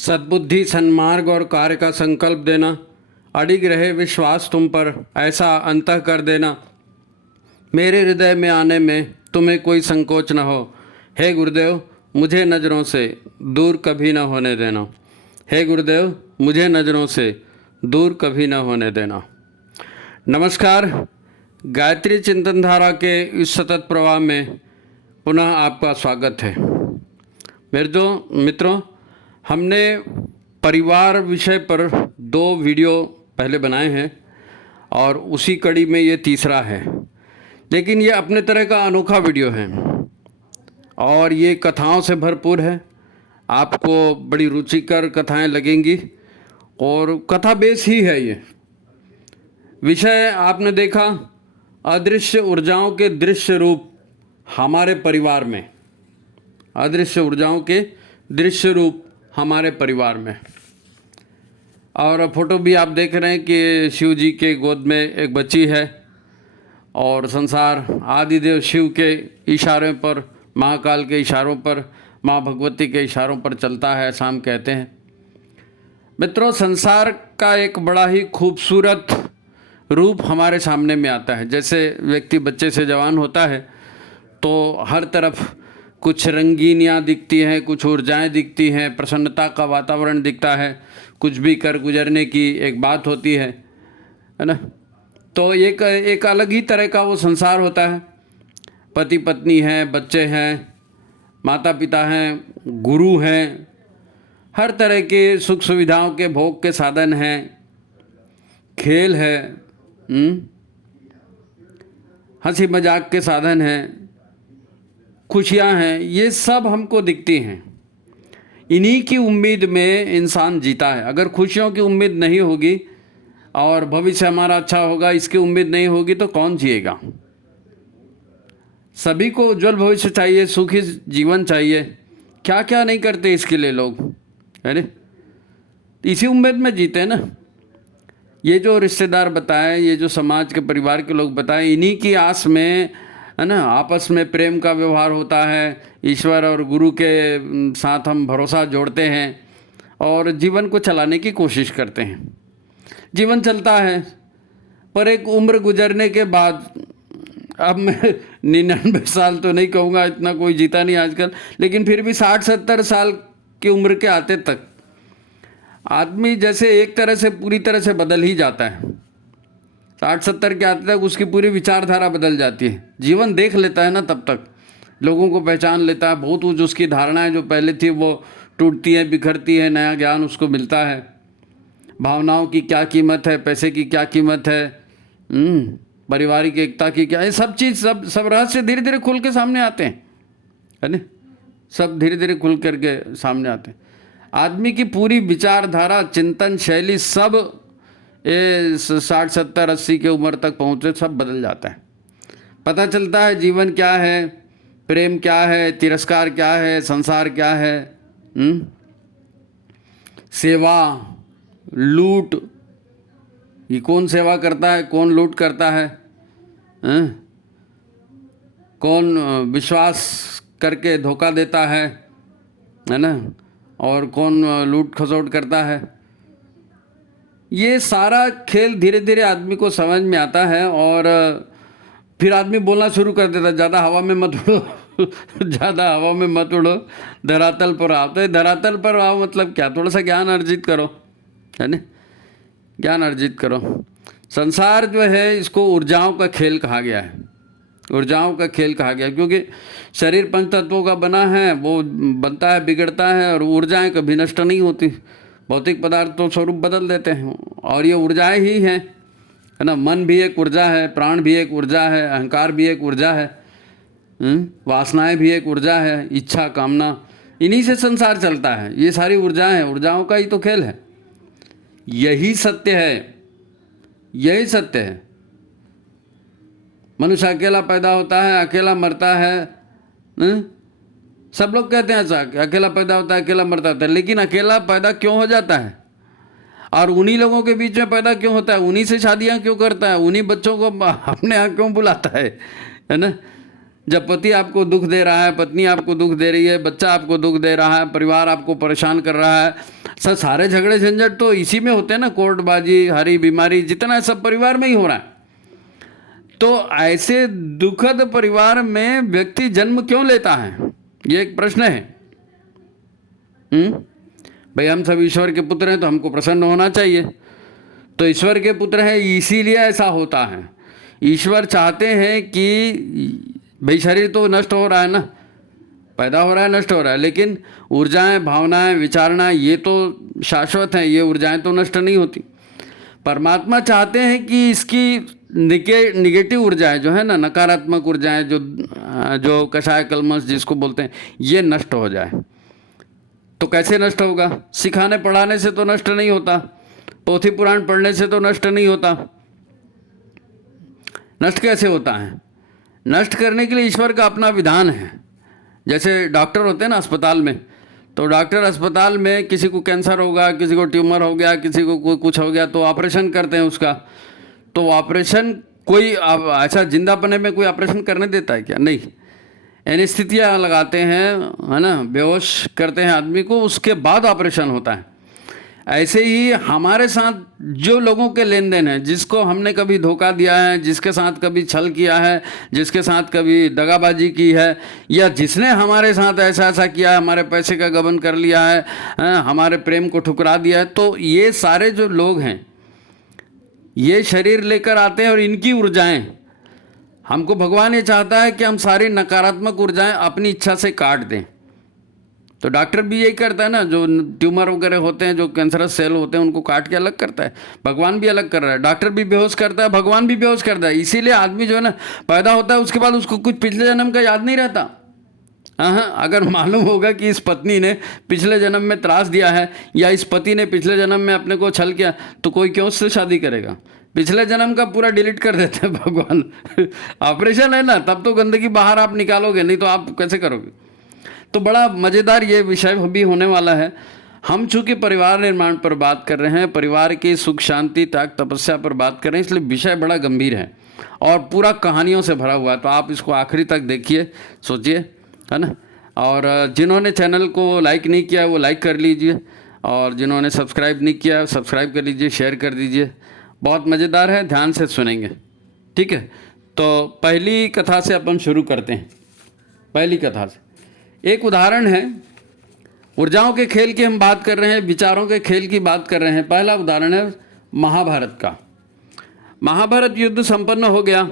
सद्बुद्धि, सन्मार्ग और कार्य का संकल्प देना, अडिग रहे विश्वास तुम पर, ऐसा अंतः कर देना, मेरे हृदय में आने में तुम्हें कोई संकोच न हो। हे गुरुदेव, मुझे नज़रों से दूर कभी न होने देना। हे गुरुदेव, मुझे नज़रों से दूर कभी न होने देना। नमस्कार। गायत्री चिंतन धारा के इस सतत प्रवाह में पुनः आपका स्वागत है। मेरे मित्रों, हमने परिवार विषय पर 2 वीडियो पहले बनाए हैं और उसी कड़ी में ये तीसरा है। लेकिन ये अपने तरह का अनोखा वीडियो है और ये कथाओं से भरपूर है। आपको बड़ी रुचिकर कथाएं लगेंगी और कथा बेस ही है। ये विषय आपने देखा, अदृश्य ऊर्जाओं के दृश्य रूप हमारे परिवार में। अदृश्य ऊर्जाओं के दृश्य रूप हमारे परिवार में। और फोटो भी आप देख रहे हैं कि शिव जी के गोद में एक बच्ची है और संसार आदिदेव शिव के इशारों पर, महाकाल के इशारों पर, माँ भगवती के इशारों पर चलता है, ऐसा हम कहते हैं। मित्रों, संसार का एक बड़ा ही खूबसूरत रूप हमारे सामने में आता है। जैसे व्यक्ति बच्चे से जवान होता है तो हर तरफ कुछ रंगीनियाँ दिखती हैं, कुछ ऊर्जाएँ दिखती हैं, प्रसन्नता का वातावरण दिखता है, कुछ भी कर गुजरने की एक बात होती है ना। तो एक अलग ही तरह का वो संसार होता है। पति पत्नी हैं, बच्चे हैं, माता पिता हैं, गुरु हैं, हर तरह के सुख सुविधाओं के भोग के साधन हैं, खेल है, हंसी मजाक के साधन हैं, खुशियाँ हैं, ये सब हमको दिखती हैं। इन्हीं की उम्मीद में इंसान जीता है। अगर खुशियों की उम्मीद नहीं होगी और भविष्य हमारा अच्छा होगा, इसकी उम्मीद नहीं होगी तो कौन जिएगा। सभी को उज्जवल भविष्य चाहिए, सुखी जीवन चाहिए। क्या क्या नहीं करते इसके लिए लोग, अरे इसी उम्मीद में जीते हैं ना। ये जो रिश्तेदार बताए, ये जो समाज के परिवार के लोग बताए, इन्हीं की आस में है ना, आपस में प्रेम का व्यवहार होता है। ईश्वर और गुरु के साथ हम भरोसा जोड़ते हैं और जीवन को चलाने की कोशिश करते हैं। जीवन चलता है, पर एक उम्र गुजरने के बाद, अब मैं 99 साल तो नहीं कहूँगा, इतना कोई जीता नहीं आजकल, लेकिन फिर भी 60-70 साल की उम्र के आते तक आदमी जैसे एक तरह से पूरी तरह से बदल ही जाता है। 60-70 के आते तक उसकी पूरी विचारधारा बदल जाती है। जीवन देख लेता है ना, तब तक लोगों को पहचान लेता है। बहुत कुछ उसकी धारणाएं जो पहले थी वो टूटती हैं, बिखरती है, नया ज्ञान उसको मिलता है। भावनाओं की क्या कीमत है, पैसे की क्या कीमत है, पारिवारिक एकता की क्या, ये सब चीज़, सब रहस्य धीरे धीरे खुल के सामने आते हैं, है ना। सब धीरे धीरे खुल करके सामने आते हैं। आदमी की पूरी विचारधारा, चिंतन शैली सब ये 60-70-80 की उम्र तक पहुँचे सब बदल जाता है। पता चलता है जीवन क्या है, प्रेम क्या है, तिरस्कार क्या है, संसार क्या है, सेवा, लूट, ये कौन सेवा करता है, कौन लूट करता है, कौन विश्वास करके धोखा देता है ना, और कौन लूट खसोट करता है। ये सारा खेल धीरे धीरे आदमी को समझ में आता है और फिर आदमी बोलना शुरू कर देता है, ज़्यादा हवा में मत उड़ो ज़्यादा हवा में मत उड़ो, धरातल पर आओ। तो धरातल पर आओ मतलब क्या, थोड़ा सा ज्ञान अर्जित करो, है ना, ज्ञान अर्जित करो। संसार जो है इसको ऊर्जाओं का खेल कहा गया है, ऊर्जाओं का खेल कहा गया है, क्योंकि शरीर 5 तत्वों का बना है, वो बनता है, बिगड़ता है, और ऊर्जाएं कभी नष्ट नहीं होती। भौतिक पदार्थ तो स्वरूप बदल देते हैं और ये ऊर्जाएं ही हैं, है ना। मन भी एक ऊर्जा है, प्राण भी एक ऊर्जा है, अहंकार भी एक ऊर्जा है, वासनाएं भी एक ऊर्जा है, इच्छा, कामना, इन्हीं से संसार चलता है। ये सारी ऊर्जाएं हैं, ऊर्जाओं का ही तो खेल है। यही सत्य है, यही सत्य है। मनुष्य अकेला पैदा होता है, अकेला मरता है। सब लोग कहते हैं ऐसा कि अकेला पैदा होता है, अकेला मरता है, लेकिन अकेला पैदा क्यों हो जाता है और उन्हीं लोगों के बीच में पैदा क्यों होता है, उन्हीं से शादियां क्यों करता है, उन्हीं बच्चों को अपने यहाँ क्यों बुलाता है ना। जब पति आपको दुख दे रहा है, पत्नी आपको दुख दे रही है, बच्चा आपको दुख दे रहा है, परिवार आपको परेशान कर रहा है, सब सारे झगड़े झंझट तो इसी में होते हैं ना, कोर्टबाजी, हरी बीमारी, जितना है सब परिवार में ही हो रहा है। तो ऐसे दुखद परिवार में व्यक्ति जन्म क्यों लेता है, ये एक प्रश्न है। भाई हम सब ईश्वर के पुत्र हैं तो हमको प्रसन्न होना चाहिए, तो ईश्वर के पुत्र हैं इसीलिए ऐसा होता है। ईश्वर चाहते हैं कि भाई शरीर तो नष्ट हो रहा है ना, पैदा हो रहा है, नष्ट हो रहा है, लेकिन ऊर्जाएं, भावनाएं, विचारणाएं ये तो शाश्वत हैं, ये ऊर्जाएं तो नष्ट नहीं होती। परमात्मा चाहते हैं कि इसकी निगेटिव ऊर्जाएं जो है ना, नकारात्मक ऊर्जाएं, जो कषाय कलमश जिसको बोलते हैं, ये नष्ट हो जाए। तो कैसे नष्ट होगा? सिखाने पढ़ाने से तो नष्ट नहीं होता, पोथी पुराण पढ़ने से तो नष्ट नहीं होता। नष्ट कैसे होता है? नष्ट करने के लिए ईश्वर का अपना विधान है। जैसे डॉक्टर होते हैं ना अस्पताल में, तो डॉक्टर अस्पताल में किसी को कैंसर होगा, किसी को ट्यूमर हो गया, किसी को कुछ हो गया, तो ऑपरेशन करते हैं उसका। तो ऑपरेशन कोई ऐसा जिंदापने में कोई ऑपरेशन करने देता है क्या? नहीं, एनेस्थीसिया लगाते हैं, है ना, बेहोश करते हैं आदमी को, उसके बाद ऑपरेशन होता है। ऐसे ही हमारे साथ जो लोगों के लेन देन है, जिसको हमने कभी धोखा दिया है, जिसके साथ कभी छल किया है, जिसके साथ कभी दगाबाजी की है, या जिसने हमारे साथ ऐसा ऐसा किया है, हमारे पैसे का गबन कर लिया है, हमारे प्रेम को ठुकरा दिया है, तो ये सारे जो लोग हैं ये शरीर लेकर आते हैं और इनकी ऊर्जाएं, हमको भगवान ये चाहता है कि हम सारी नकारात्मक ऊर्जाएं अपनी इच्छा से काट दें। तो डॉक्टर भी यही करता है ना, जो ट्यूमर वगैरह होते हैं, जो कैंसरस सेल होते हैं, उनको काट के अलग करता है। भगवान भी अलग कर रहा है, डॉक्टर भी बेहोश करता है, भगवान भी बेहोश करता है। इसीलिए आदमी जो है ना पैदा होता है, उसके बाद उसको कुछ पिछले जन्म का याद नहीं रहता। हाँ, अगर मालूम होगा कि इस पत्नी ने पिछले जन्म में त्रास दिया है या इस पति ने पिछले जन्म में अपने को छल किया, तो कोई क्यों उससे शादी करेगा? पिछले जन्म का पूरा डिलीट कर देते हैं भगवान। ऑपरेशन है ना, तब तो गंदगी बाहर आप निकालोगे, नहीं तो आप कैसे करोगे? तो बड़ा मज़ेदार ये विषय भी होने वाला है। हम चूँकि परिवार निर्माण पर बात कर रहे हैं, परिवार की सुख शांति त्याग तपस्या पर बात कर रहे हैं, इसलिए विषय बड़ा गंभीर है और पूरा कहानियों से भरा हुआ है। तो आप इसको आखिरी तक देखिए, सोचिए, है ना। और जिन्होंने चैनल को लाइक नहीं किया वो लाइक कर लीजिए, और जिन्होंने सब्सक्राइब नहीं किया सब्सक्राइब कर लीजिए, शेयर कर दीजिए। बहुत मज़ेदार है, ध्यान से सुनेंगे, ठीक है। तो पहली कथा से अपन शुरू करते हैं। पहली कथा से एक उदाहरण है, ऊर्जाओं के खेल की हम बात कर रहे हैं, विचारों के खेल की बात कर रहे हैं। पहला उदाहरण है महाभारत का। महाभारत युद्ध संपन्न हो गया,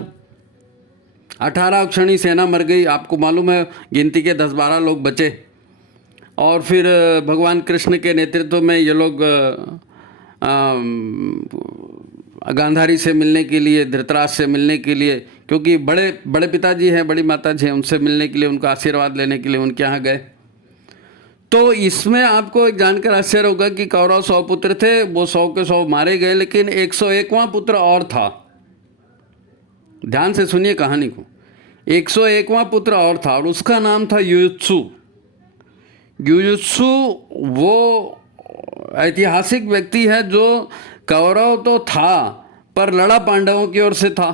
18 अक्षौणी सेना मर गई, आपको मालूम है, गिनती के 10-12 लोग बचे। और फिर भगवान कृष्ण के नेतृत्व में ये लोग गांधारी से मिलने के लिए, धृतराष्ट्र से मिलने के लिए, क्योंकि बड़े पिताजी हैं, बड़ी माता जी हैं, उनसे मिलने के लिए, उनका आशीर्वाद लेने के लिए उनके यहाँ गए। तो इसमें आपको एक जानकर आश्चर्य होगा कि कौरव 100 पुत्र थे, वो 100 के 100 मारे गए, लेकिन 101वां पुत्र और था। ध्यान से सुनिए कहानी को। 101वां पुत्र और था और उसका नाम था युयुत्सु। युयुत्सु वो ऐतिहासिक व्यक्ति है जो कौरव तो था पर लड़ा पांडवों की ओर से था।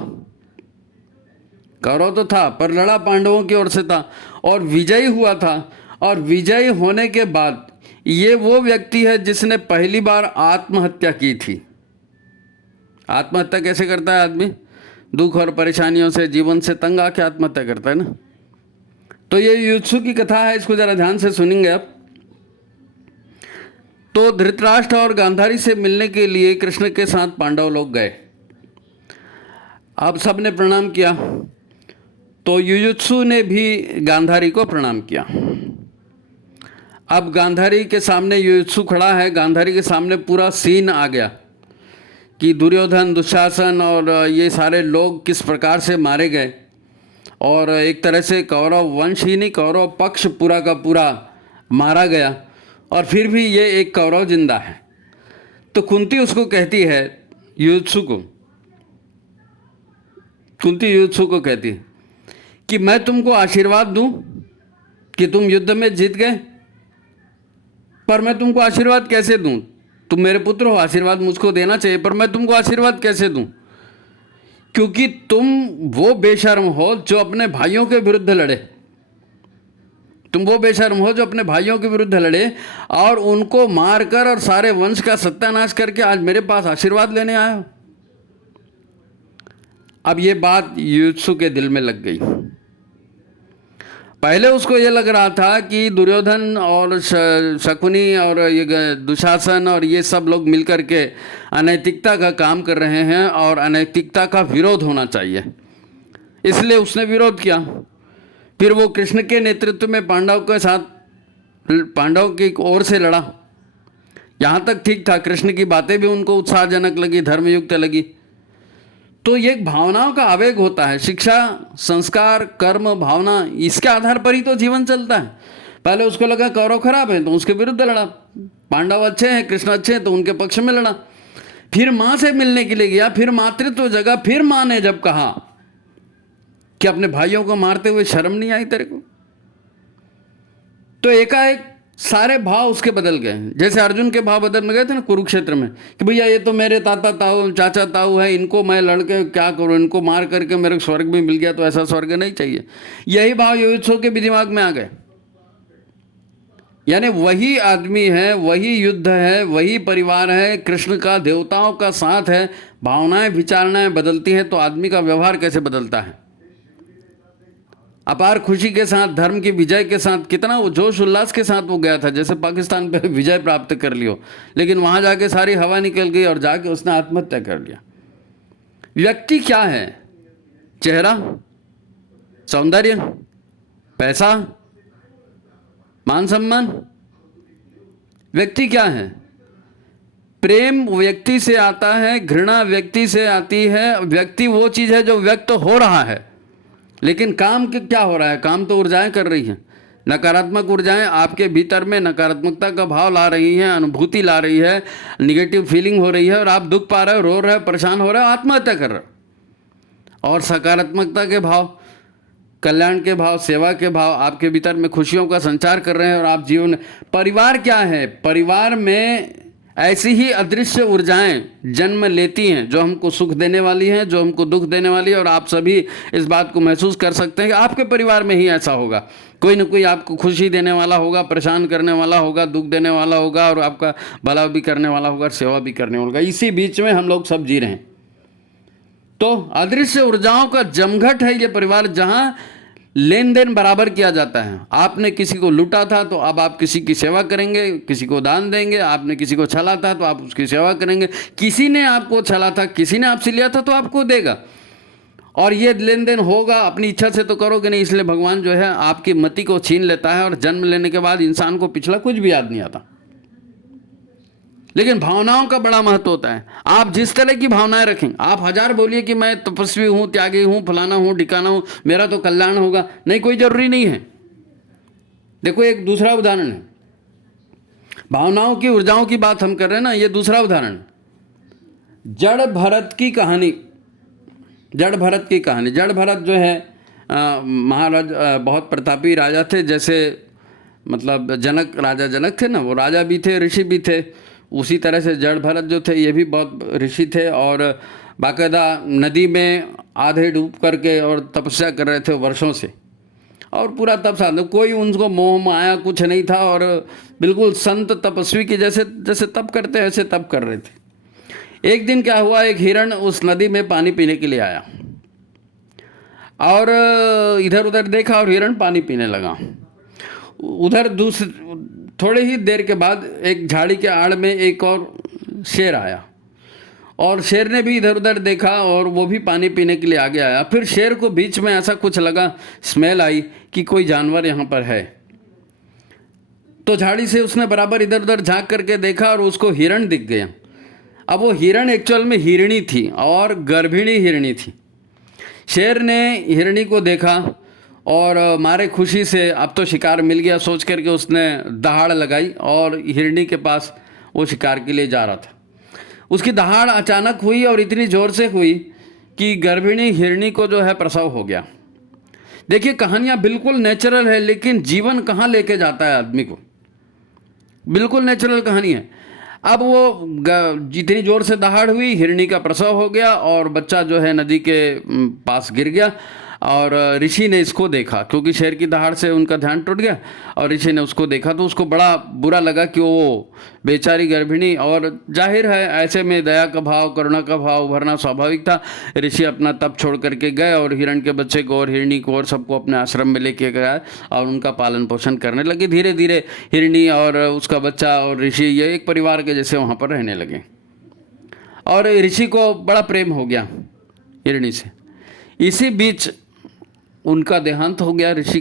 कौरव तो था पर लड़ा पांडवों की ओर से था और विजयी हुआ था। और विजयी होने के बाद ये वो व्यक्ति है जिसने पहली बार आत्महत्या की थी। आत्महत्या कैसे करता है आदमी? दुख और परेशानियों से, जीवन से तंग आके आत्महत्या करता है ना। तो ये युयुत्सु की कथा है, इसको जरा ध्यान से सुनेंगे आप। तो धृतराष्ट्र और गांधारी से मिलने के लिए कृष्ण के साथ पांडव लोग गए। अब सबने प्रणाम किया, तो युयुत्सु ने भी गांधारी को प्रणाम किया। अब गांधारी के सामने युयुत्सु खड़ा है, गांधारी के सामने पूरा सीन आ गया कि दुर्योधन, दुशासन और ये सारे लोग किस प्रकार से मारे गए, और एक तरह से कौरव वंश ही नहीं, कौरव पक्ष पूरा का पूरा मारा गया, और फिर भी ये एक कौरव जिंदा है। तो कुंती उसको कहती है, युयुत्सु को, कुंती युयुत्सु को कहती है कि मैं तुमको आशीर्वाद दूं कि तुम युद्ध में जीत गए, पर मैं तुमको आशीर्वाद कैसे दूं? तुम मेरे पुत्र हो, आशीर्वाद मुझको देना चाहिए, पर मैं तुमको आशीर्वाद कैसे दूं? क्योंकि तुम वो बेशर्म हो जो अपने भाइयों के विरुद्ध लड़े। तुम वो बेशर्म हो जो अपने भाइयों के विरुद्ध लड़े और उनको मारकर और सारे वंश का सत्यानाश करके आज मेरे पास आशीर्वाद लेने आए हो। अब ये बात युधिष्ठिर के दिल में लग गई। पहले उसको ये लग रहा था कि दुर्योधन और शकुनी और ये दुशासन और ये सब लोग मिलकर के अनैतिकता का काम कर रहे हैं और अनैतिकता का विरोध होना चाहिए, इसलिए उसने विरोध किया। फिर वो कृष्ण के नेतृत्व में पांडवों की ओर से लड़ा। यहाँ तक ठीक था, कृष्ण की बातें भी उनको उत्साहजनक लगी, धर्मयुक्त लगी। तो ये भावनाओं का आवेग होता है। शिक्षा, संस्कार, कर्म, भावना, इसके आधार पर ही तो जीवन चलता है। पहले उसको लगा कौरव खराब है तो उसके विरुद्ध लड़ा, पांडव अच्छे हैं, कृष्ण अच्छे हैं तो उनके पक्ष में लड़ा। फिर माँ से मिलने के लिए गया, फिर मातृत्व जगह, फिर माँ ने जब कहा कि अपने भाइयों को मारते हुए शर्म नहीं आई तेरे को, तो एकाएक सारे भाव उसके बदल गए। जैसे अर्जुन के भाव बदल गए थे ना कुरुक्षेत्र में, कि भैया ये तो मेरे ताता ताऊ चाचा ताऊ है, इनको मैं लड़के क्या करूं, इनको मार करके मेरे को स्वर्ग भी मिल गया तो ऐसा स्वर्ग नहीं चाहिए। यही भाव युधिष्ठिर के भी दिमाग में आ गए। यानी वही आदमी है, वही युद्ध है, वही परिवार है, कृष्ण का, देवताओं का साथ है, भावनाएं विचारणाएं बदलती हैं तो आदमी का व्यवहार कैसे बदलता है। अपार खुशी के साथ, धर्म की विजय के साथ, कितना वो जोश उल्लास के साथ वो गया था, जैसे पाकिस्तान पे विजय प्राप्त कर लियो, लेकिन वहाँ जाके सारी हवा निकल गई और जाके उसने आत्महत्या कर लिया। व्यक्ति क्या है? चेहरा, सौंदर्य, पैसा, मान सम्मान। व्यक्ति क्या है? प्रेम व्यक्ति से आता है, घृणा व्यक्ति से आती है। व्यक्ति वो चीज़ है जो व्यक्त हो रहा है, लेकिन काम क्या हो रहा है? काम तो ऊर्जाएं कर रही हैं। नकारात्मक ऊर्जाएं आपके भीतर में नकारात्मकता का भाव ला रही हैं, अनुभूति ला रही है, निगेटिव फीलिंग हो रही है और आप दुख पा रहे हो, रो रहे हो, परेशान हो रहे हो, आत्महत्या कर रहे हो। और सकारात्मकता के भाव, कल्याण के भाव, सेवा के भाव आपके भीतर में खुशियों का संचार कर रहे हैं और आप जीवन। परिवार क्या है? परिवार में ऐसी ही अदृश्य ऊर्जाएं जन्म लेती हैं जो हमको सुख देने वाली हैं, जो हमको दुख देने वाली है। और आप सभी इस बात को महसूस कर सकते हैं कि आपके परिवार में ही ऐसा होगा। कोई ना कोई आपको खुशी देने वाला होगा, परेशान करने वाला होगा, दुख देने वाला होगा और आपका भला भी करने वाला होगा, सेवा भी करने वाला होगा। इसी बीच में हम लोग सब जी रहे हैं। तो अदृश्य ऊर्जाओं का जमघट है ये परिवार, जहाँ लेन देन बराबर किया जाता है। आपने किसी को लूटा था तो अब आप किसी की सेवा करेंगे, किसी को दान देंगे। आपने किसी को छला था तो आप उसकी सेवा करेंगे। किसी ने आपको छला था, किसी ने आपसे लिया था तो आपको देगा। और ये लेन देन होगा, अपनी इच्छा से तो करोगे नहीं। इसलिए भगवान जो है आपकी मति को छीन लेता है और जन्म लेने के बाद इंसान को पिछला कुछ भी याद नहीं आता। लेकिन भावनाओं का बड़ा महत्व होता है। आप जिस तरह की भावनाएं रखें, आप हजार बोलिए कि मैं तपस्वी हूं, त्यागी हूं, फलाना हूं, ठिकाना हूं, मेरा तो कल्याण होगा, नहीं, कोई जरूरी नहीं है। देखो एक दूसरा उदाहरण है, भावनाओं की ऊर्जाओं की बात हम कर रहे हैं ना, ये दूसरा उदाहरण, जड़ भरत की कहानी। जड़ भरत की कहानी, जड़ भरत जो है महाराज, बहुत प्रतापी राजा थे। जैसे मतलब जनक, राजा जनक थे ना, वो राजा भी थे, ऋषि भी थे। उसी तरह से जड़ भरत जो थे ये भी बहुत ऋषि थे और बाकायदा नदी में आधे डूब करके और तपस्या कर रहे थे वर्षों से, और पूरा तप साधना, कोई उनको मोह माया कुछ नहीं था और बिल्कुल संत तपस्वी की जैसे जैसे तप करते हैं ऐसे तप कर रहे थे। एक दिन क्या हुआ, एक हिरण उस नदी में पानी पीने के लिए आया और इधर उधर देखा और हिरण पानी पीने लगा। उधर थोड़े ही देर के बाद एक झाड़ी के आड़ में एक और शेर आया और शेर ने भी इधर उधर देखा और वो भी पानी पीने के लिए आगे आया। फिर शेर को बीच में ऐसा कुछ लगा, स्मेल आई कि कोई जानवर यहाँ पर है। तो झाड़ी से उसने बराबर इधर उधर झांक करके देखा और उसको हिरण दिख गया। अब वो हिरण एक्चुअल में हिरणी थी और गर्भिणी हिरणी थी। शेर ने हिरणी को देखा और मारे खुशी से अब तो शिकार मिल गया सोच करके उसने दहाड़ लगाई और हिरणी के पास वो शिकार के लिए जा रहा था। उसकी दहाड़ अचानक हुई और इतनी ज़ोर से हुई कि गर्भिणी हिरणी को जो है प्रसव हो गया। देखिए कहानियाँ बिल्कुल नेचुरल है, लेकिन जीवन कहाँ लेके जाता है आदमी को, बिल्कुल नेचुरल कहानी है। अब वो जितनी जोर से दहाड़ हुई, हिरणी का प्रसव हो गया और बच्चा जो है नदी के पास गिर गया। और ऋषि ने इसको देखा, क्योंकि शेर की दहाड़ से उनका ध्यान टूट गया, और ऋषि ने उसको देखा तो उसको बड़ा बुरा लगा कि वो बेचारी गर्भिणी, और जाहिर है ऐसे में दया का भाव, करुणा का भाव उभरना स्वाभाविक था। ऋषि अपना तप छोड़ करके गए और हिरण के बच्चे को और हिरणी को और सबको अपने आश्रम में लेके गए और उनका पालन पोषण करने लगे। धीरे धीरे हिरणी और उसका बच्चा और ऋषि ये एक परिवार के जैसे वहाँ पर रहने लगे। और ऋषि को बड़ा प्रेम हो गया हिरणी से। इसी बीच उनका देहांत हो गया। ऋषि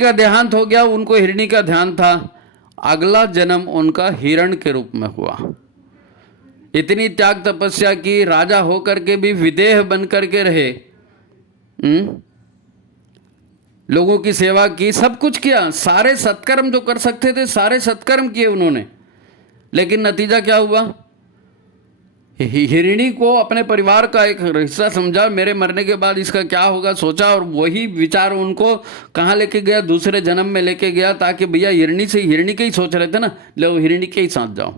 का देहांत हो गया। उनको हिरणी का ध्यान था, अगला जन्म उनका हिरण के रूप में हुआ। इतनी त्याग तपस्या की, राजा होकर के भी विदेह बन करके रहे, लोगों की सेवा की, सब कुछ किया, सारे सत्कर्म जो कर सकते थे सारे सत्कर्म किए उन्होंने। लेकिन नतीजा क्या हुआ? हिरणी को अपने परिवार का एक हिस्सा समझा, मेरे मरने के बाद इसका क्या होगा सोचा, और वही विचार उनको कहाँ लेके गया? दूसरे जन्म में लेके गया, ताकि भैया हिरणी के ही सोच रहे थे ना, लो हिरणी के ही साथ जाओ।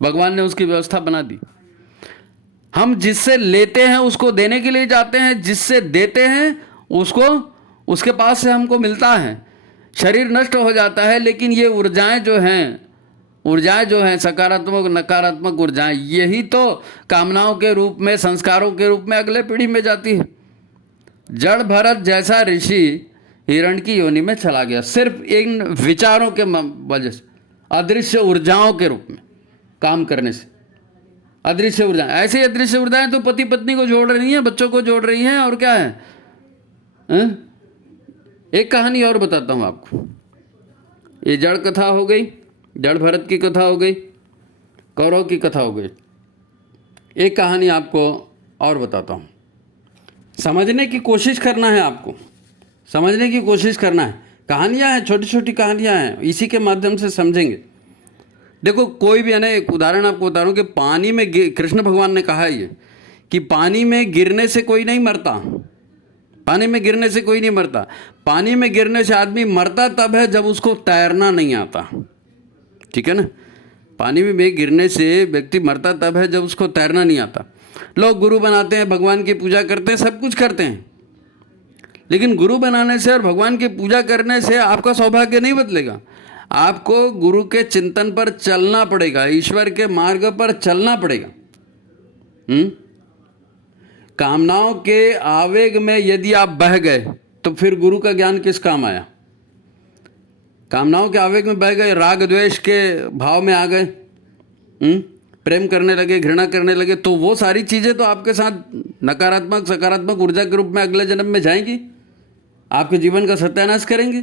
भगवान ने उसकी व्यवस्था बना दी। हम जिससे लेते हैं उसको देने के लिए जाते हैं, जिससे देते हैं उसको, उसके पास से हमको मिलता है। शरीर नष्ट हो जाता है, लेकिन ये ऊर्जाएं जो हैं सकारात्मक नकारात्मक ऊर्जाएं, यही तो कामनाओं के रूप में, संस्कारों के रूप में अगले पीढ़ी में जाती है। जड़ भरत जैसा ऋषि हिरण की योनि में चला गया, सिर्फ इन विचारों के वजह से, अदृश्य ऊर्जाओं के रूप में काम करने से। अदृश्य ऊर्जा, ऐसी अदृश्य ऊर्जाएं तो पति पत्नी को जोड़ रही हैं, बच्चों को जोड़ रही हैं, और क्या है? एक कहानी और बताता हूं आपको। ये जड़ कथा हो गई, जड़ भरत की कथा हो गई, कौरव की कथा हो गई। एक कहानी आपको और बताता हूँ। समझने की कोशिश करना है आपको, समझने की कोशिश करना है। कहानियाँ हैं, छोटी छोटी कहानियाँ हैं, इसी के माध्यम से समझेंगे। देखो, कोई भी है ना, एक उदाहरण आपको बता रहा हूँ कि पानी में कृष्ण भगवान ने कहा है ये कि पानी में गिरने से कोई नहीं मरता, पानी में गिरने से कोई नहीं मरता। पानी में गिरने से आदमी मरता तब है जब उसको तैरना नहीं आता, ठीक है ना। पानी में गिरने से व्यक्ति मरता तब है जब उसको तैरना नहीं आता। लोग गुरु बनाते हैं, भगवान की पूजा करते हैं, सब कुछ करते हैं, लेकिन गुरु बनाने से और भगवान की पूजा करने से आपका सौभाग्य नहीं बदलेगा। आपको गुरु के चिंतन पर चलना पड़ेगा, ईश्वर के मार्ग पर चलना पड़ेगा। कामनाओं के आवेग में यदि आप बह गए तो फिर गुरु का ज्ञान किस काम आया? कामनाओं के आवेग में बह गए, राग द्वेष के भाव में आ गए, प्रेम करने लगे, घृणा करने लगे, तो वो सारी चीज़ें तो आपके साथ नकारात्मक सकारात्मक ऊर्जा के रूप में अगले जन्म में जाएंगी, आपके जीवन का सत्यानाश करेंगे,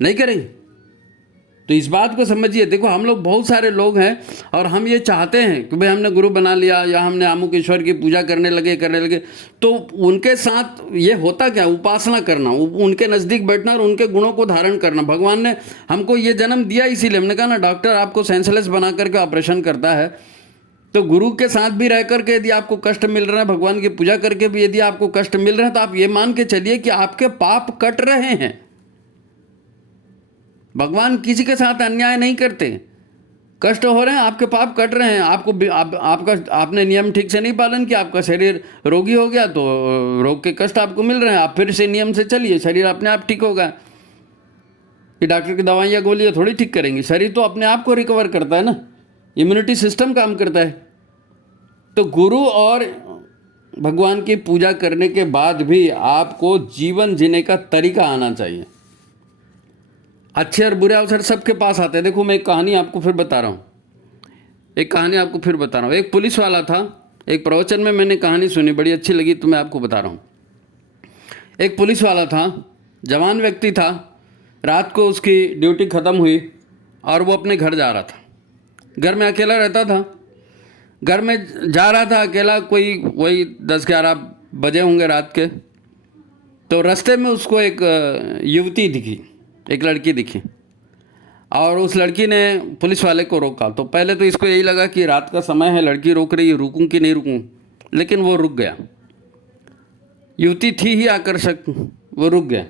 नहीं करेंगे। तो इस बात को समझिए। देखो, हम लोग बहुत सारे लोग हैं और हम ये चाहते हैं कि भाई हमने गुरु बना लिया या हमने अमुक ईश्वर की पूजा करने लगे, तो उनके साथ ये होता क्या? उपासना करना, उनके नज़दीक बैठना और उनके गुणों को धारण करना। भगवान ने हमको ये जन्म दिया, इसीलिए हमने कहा ना, डॉक्टर आपको सेंसलेस बना करके ऑपरेशन करता है, तो गुरु के साथ भी रह करके यदि आपको कष्ट मिल रहा है, भगवान की पूजा करके भी यदि आपको कष्ट मिल रहे हैं, तो आप ये मान के चलिए कि आपके पाप कट रहे हैं। भगवान किसी के साथ अन्याय नहीं करते। कष्ट हो रहे हैं, आपके पाप कट रहे हैं, आपने नियम ठीक से नहीं पालन किया, आपका शरीर रोगी हो गया, तो रोग के कष्ट आपको मिल रहे हैं, आप फिर से नियम से चलिए, शरीर अपने आप ठीक होगा। कि डॉक्टर की दवाइयाँ गोलियाँ थोड़ी ठीक करेंगी, शरीर तो अपने आप को रिकवर करता है ना, इम्यूनिटी सिस्टम काम करता है। तो गुरु और भगवान की पूजा करने के बाद भी आपको जीवन जीने का तरीका आना चाहिए। अच्छे और बुरे अवसर सबके पास आते हैं। देखो, मैं एक कहानी आपको फिर बता रहा हूँ, एक पुलिस वाला था, एक प्रवचन में मैंने कहानी सुनी, बड़ी अच्छी लगी, तो मैं आपको बता रहा हूँ। एक पुलिस वाला था, जवान व्यक्ति था, रात को उसकी ड्यूटी ख़त्म हुई और वो अपने घर जा रहा था। घर में अकेला रहता था, घर में जा रहा था अकेला, कोई वही 10-11 बजे होंगे रात के। तो रास्ते में उसको एक युवती दिखी, एक लड़की दिखी, और उस लड़की ने पुलिस वाले को रोका। तो पहले तो इसको यही लगा कि रात का समय है, लड़की रोक रही है, रुकूं कि नहीं रुकूं, लेकिन वो रुक गया। युवती थी ही आकर्षक, वो रुक गया।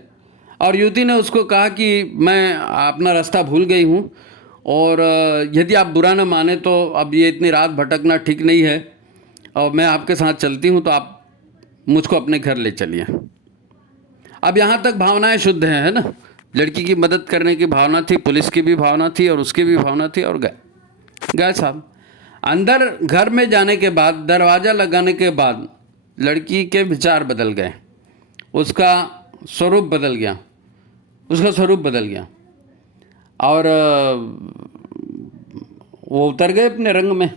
और युवती ने उसको कहा कि मैं अपना रास्ता भूल गई हूँ, और यदि आप बुरा न माने तो अब ये इतनी रात भटकना ठीक नहीं है, और मैं आपके साथ चलती हूँ, तो आप मुझको अपने घर ले चलिए। अब यहाँ तक भावनाएं शुद्ध हैं, है ना। लड़की की मदद करने की भावना थी, पुलिस की भी भावना थी और उसकी भी भावना थी, और गए साहब। अंदर घर में जाने के बाद, दरवाज़ा लगाने के बाद लड़की के विचार बदल गए, उसका स्वरूप बदल गया, उसका स्वरूप बदल गया, और वो उतर गए अपने रंग में।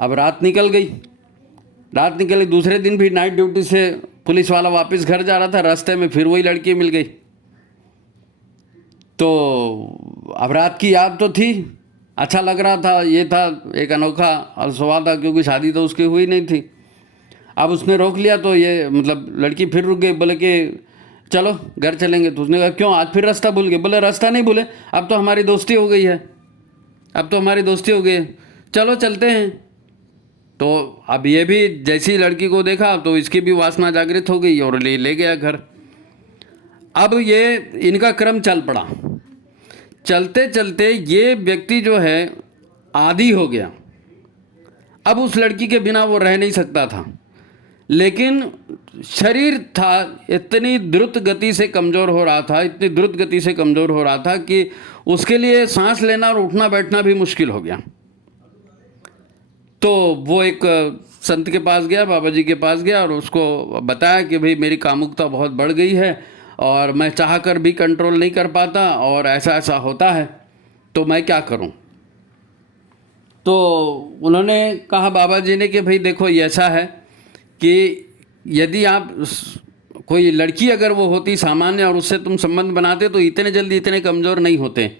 अब रात निकल गई, दूसरे दिन भी नाइट ड्यूटी से पुलिस वाला वापस घर जा रहा था, रास्ते में फिर वही लड़की मिल गई। तो अब रात की याद तो थी, अच्छा लग रहा था, ये था एक अनोखा सवाल था, क्योंकि शादी तो उसकी हुई नहीं थी। अब उसने रोक लिया तो ये मतलब लड़की फिर रुक गई, बोले कि चलो घर चलेंगे। तो उसने कहा क्यों, आज फिर रास्ता भूल गए? बोले रास्ता नहीं भूले, अब तो हमारी दोस्ती हो गई है, चलो चलते हैं। तो अब ये भी जैसी लड़की को देखा तो इसकी भी वासना जागृत हो गई और ले गया घर। अब ये इनका क्रम चल पड़ा, चलते चलते ये व्यक्ति जो है आदी हो गया। अब उस लड़की के बिना वो रह नहीं सकता था, लेकिन शरीर था इतनी द्रुत गति से कमज़ोर हो रहा था कि उसके लिए सांस लेना और उठना बैठना भी मुश्किल हो गया। तो वो एक संत के पास गया, बाबा जी के पास गया, और उसको बताया कि भाई मेरी कामुकता बहुत बढ़ गई है और मैं चाह कर भी कंट्रोल नहीं कर पाता और ऐसा ऐसा होता है, तो मैं क्या करूं? तो उन्होंने कहा बाबा जी ने कि भाई देखो ये ऐसा है कि यदि आप कोई लड़की अगर वो होती सामान्य और उससे तुम संबंध बनाते तो इतने जल्दी इतने कमज़ोर नहीं होते।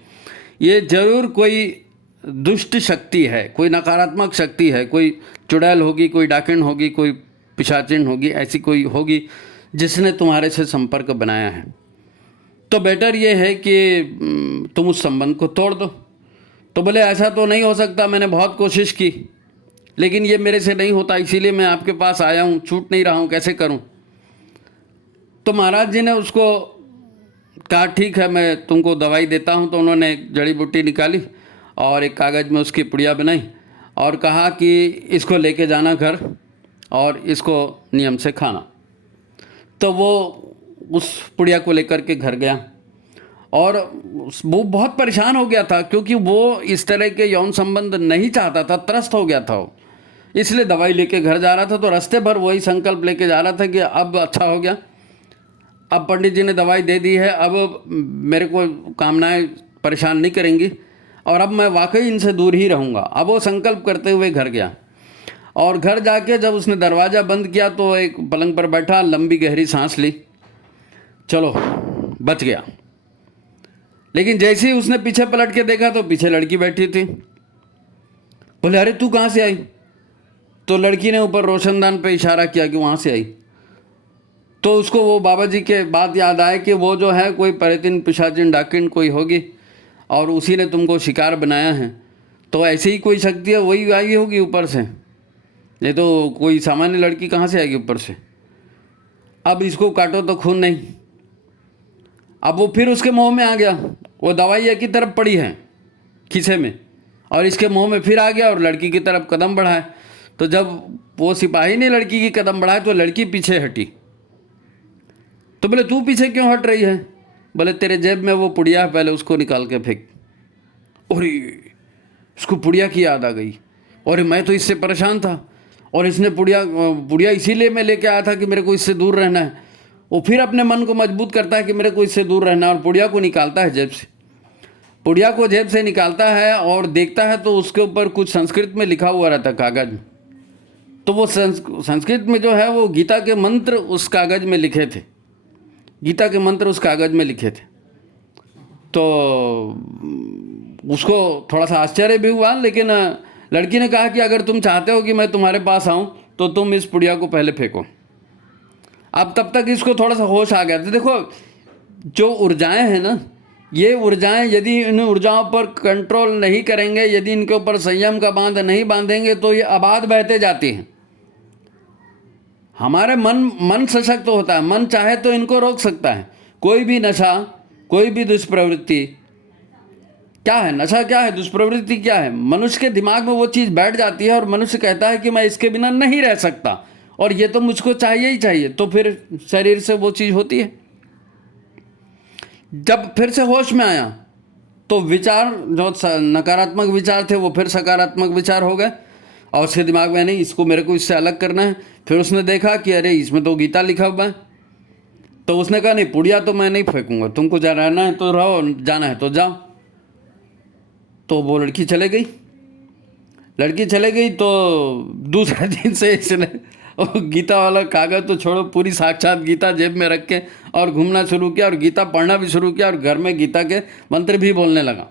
ये ज़रूर कोई दुष्ट शक्ति है, कोई नकारात्मक शक्ति है, कोई चुड़ैल होगी, कोई डाकिन होगी, कोई पिशाचिन होगी, ऐसी कोई होगी जिसने तुम्हारे से संपर्क बनाया है। तो बेटर ये है कि तुम उस संबंध को तोड़ दो। तो बोले ऐसा तो नहीं हो सकता, मैंने बहुत कोशिश की लेकिन ये मेरे से नहीं होता, इसीलिए मैं आपके पास आया हूँ, छूट नहीं रहा हूँ, कैसे करूँ? तो महाराज जी ने उसको कहा ठीक है मैं तुमको दवाई देता हूँ। तो उन्होंने एक जड़ी बूटी निकाली और एक कागज़ में उसकी पुड़िया बनाई और कहा कि इसको लेके जाना घर और इसको नियम से खाना। तो वो उस पुड़िया को लेकर के घर गया और वो बहुत परेशान हो गया था, क्योंकि वो इस तरह के यौन संबंध नहीं चाहता था, त्रस्त हो गया था वो, इसलिए दवाई लेके घर जा रहा था। तो रास्ते भर वही संकल्प लेके जा रहा था कि अब अच्छा हो गया, अब पंडित जी ने दवाई दे दी है, अब मेरे को कामनाएं परेशान नहीं करेंगी और अब मैं वाकई इनसे दूर ही रहूँगा। अब वो संकल्प करते हुए घर गया और घर जाके जब उसने दरवाज़ा बंद किया तो एक पलंग पर बैठा, लंबी गहरी सांस ली, चलो बच गया। लेकिन जैसे ही उसने पीछे पलट के देखा तो पीछे लड़की बैठी थी। बोले अरे तू कहाँ से आई? तो लड़की ने ऊपर रोशनदान पे इशारा किया कि वहाँ से आई। तो उसको वो बाबा जी के बात याद आए कि वो जो है कोई परितिन पिशाचिन डाकिन कोई होगी और उसी ने तुमको शिकार बनाया है। तो ऐसी ही कोई शक्ति है, वही आई होगी ऊपर से, ये तो कोई सामान्य लड़की कहाँ से आएगी ऊपर से। अब इसको काटो तो खून नहीं। अब वो फिर उसके मुंह में आ गया, वो दवाई एक ही तरफ पड़ी है खीसे में और इसके मुंह में फिर आ गया और लड़की की तरफ कदम बढ़ाए। तो जब वो सिपाही ने लड़की की कदम बढ़ाए तो लड़की पीछे हटी। तो बोले तू पीछे क्यों हट रही है? बोले तेरे जेब में वो पुड़िया है, पहले उसको निकाल के फेंक। अरे इसको पुड़िया की याद आ गई, और मैं तो इससे परेशान था और इसने पुड़िया इसीलिए मैं लेके आया था कि मेरे को इससे दूर रहना है। वो फिर अपने मन को मजबूत करता है कि मेरे को इससे दूर रहना है और पुड़िया को निकालता है जेब से। पुड़िया को जेब से निकालता है और देखता है तो उसके ऊपर कुछ संस्कृत में लिखा हुआ रहता कागज में। तो वो संस्कृत में जो है वो गीता के मंत्र उस कागज में लिखे थे, गीता के मंत्र उस कागज में लिखे थे। तो उसको थोड़ा सा आश्चर्य भी हुआ, लेकिन लड़की ने कहा कि अगर तुम चाहते हो कि मैं तुम्हारे पास आऊं तो तुम इस पुड़िया को पहले फेंको। अब तब तक इसको थोड़ा सा होश आ गया। तो देखो जो ऊर्जाएं हैं ना, ये ऊर्जाएं यदि इन ऊर्जाओं पर कंट्रोल नहीं करेंगे, यदि इनके ऊपर संयम का बांध नहीं बांधेंगे तो ये अबाध बहते जाती हैं। हमारे मन सशक्त होता है, मन चाहे तो इनको रोक सकता है। कोई भी नशा, कोई भी दुष्प्रवृत्ति क्या है नशा, क्या है दुष्प्रवृत्ति, क्या है? मनुष्य के दिमाग में वो चीज़ बैठ जाती है और मनुष्य कहता है कि मैं इसके बिना नहीं रह सकता और ये तो मुझको चाहिए ही चाहिए। तो फिर शरीर से वो चीज़ होती है। जब फिर से होश में आया तो विचार, जो नकारात्मक विचार थे वो फिर सकारात्मक विचार हो गए और उसके दिमाग में नहीं, इसको मेरे को इससे अलग करना है। फिर उसने देखा कि अरे इसमें तो गीता लिखा हुआ है। तो उसने कहा नहीं, पुड़िया तो मैं नहीं फेंकूंगा, तुमको जा रहना है तो रहो, जाना है तो जाओ। तो वो लड़की चले गई। लड़की चले गई तो दूसरे दिन से इसने गीता वाला कागज तो छोड़ो, पूरी साक्षात गीता जेब में रख के और घूमना शुरू किया और गीता पढ़ना भी शुरू किया और घर में गीता के मंत्र भी बोलने लगा,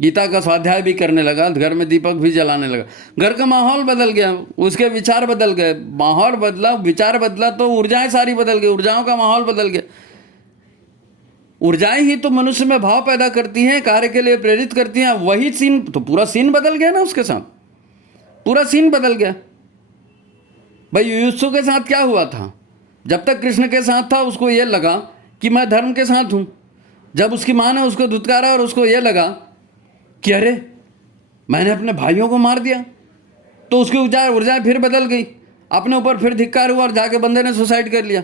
गीता का स्वाध्याय भी करने लगा, घर में दीपक भी जलाने लगा। घर का माहौल बदल गया, उसके विचार बदल गए। माहौल बदला, विचार बदला तो ऊर्जाएं सारी बदल गई, ऊर्जाओं का माहौल बदल गया। ऊर्जाएं ही तो मनुष्य में भाव पैदा करती हैं, कार्य के लिए प्रेरित करती हैं। वही सीन तो पूरा सीन बदल गया ना, उसके साथ पूरा सीन बदल गया। भाई युयुत्सु के साथ क्या हुआ था? जब तक कृष्ण के साथ था उसको ये लगा कि मैं धर्म के साथ हूं। जब उसकी माँ ने उसको धुतकारा और उसको ये लगा कि अरे मैंने अपने भाइयों को मार दिया, तो उसकी ऊर्जाएं फिर बदल गई, अपने ऊपर फिर धिक्कार हुआ और जाके बंदे ने सुसाइड कर लिया।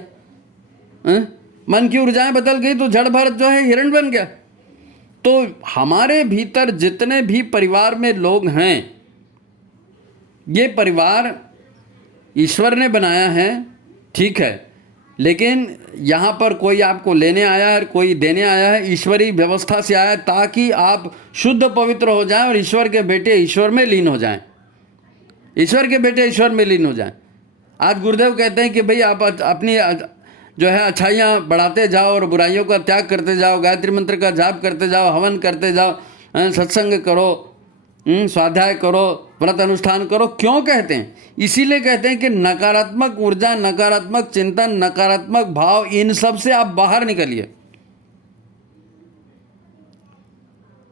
मन की ऊर्जाएं बदल गई तो जड़ भरत जो है हिरण बन गया। तो हमारे भीतर जितने भी परिवार में लोग हैं, ये परिवार ईश्वर ने बनाया है, ठीक है, लेकिन यहाँ पर कोई आपको लेने आया है, कोई देने आया है, ईश्वरीय व्यवस्था से आया है ताकि आप शुद्ध पवित्र हो जाएं और ईश्वर के बेटे ईश्वर में लीन हो जाएं, ईश्वर के बेटे ईश्वर में लीन हो जाएं। आज गुरुदेव कहते हैं कि भाई आप अपनी जो है अच्छाइयाँ बढ़ाते जाओ और बुराइयों का त्याग करते जाओ, गायत्री मंत्र का जाप करते जाओ, हवन करते जाओ, सत्संग करो, स्वाध्याय करो, व्रत अनुष्ठान करो। क्यों कहते हैं? इसीलिए कहते हैं कि नकारात्मक ऊर्जा, नकारात्मक चिंतन, नकारात्मक भाव, इन सब से आप बाहर निकलिए।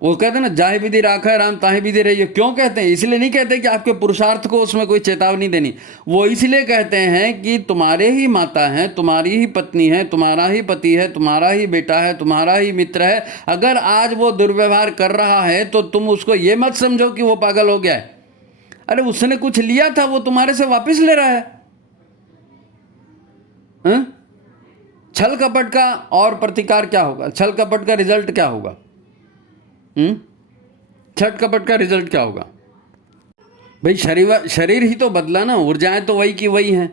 वो कहते हैं ना, जाहे विधि राखा है राम ताहे विधि रहिए। क्यों कहते हैं? इसलिए नहीं कहते कि आपके पुरुषार्थ को उसमें कोई चेतावनी देनी, वो इसलिए कहते हैं कि तुम्हारे ही माता है, तुम्हारी ही पत्नी है, तुम्हारा ही पति है, तुम्हारा ही बेटा है, तुम्हारा ही मित्र है। अगर आज वो दुर्व्यवहार कर रहा है तो तुम उसको ये मत समझो कि वो पागल हो गया है। अरे उसने कुछ लिया था, वो तुम्हारे से वापस ले रहा है। छल कपट का और प्रतिकार क्या होगा? छल कपट का रिजल्ट क्या होगा? छठ कपट का रिजल्ट क्या होगा? भाई शरीर ही तो बदला ना, ऊर्जाएं तो वही की वही हैं।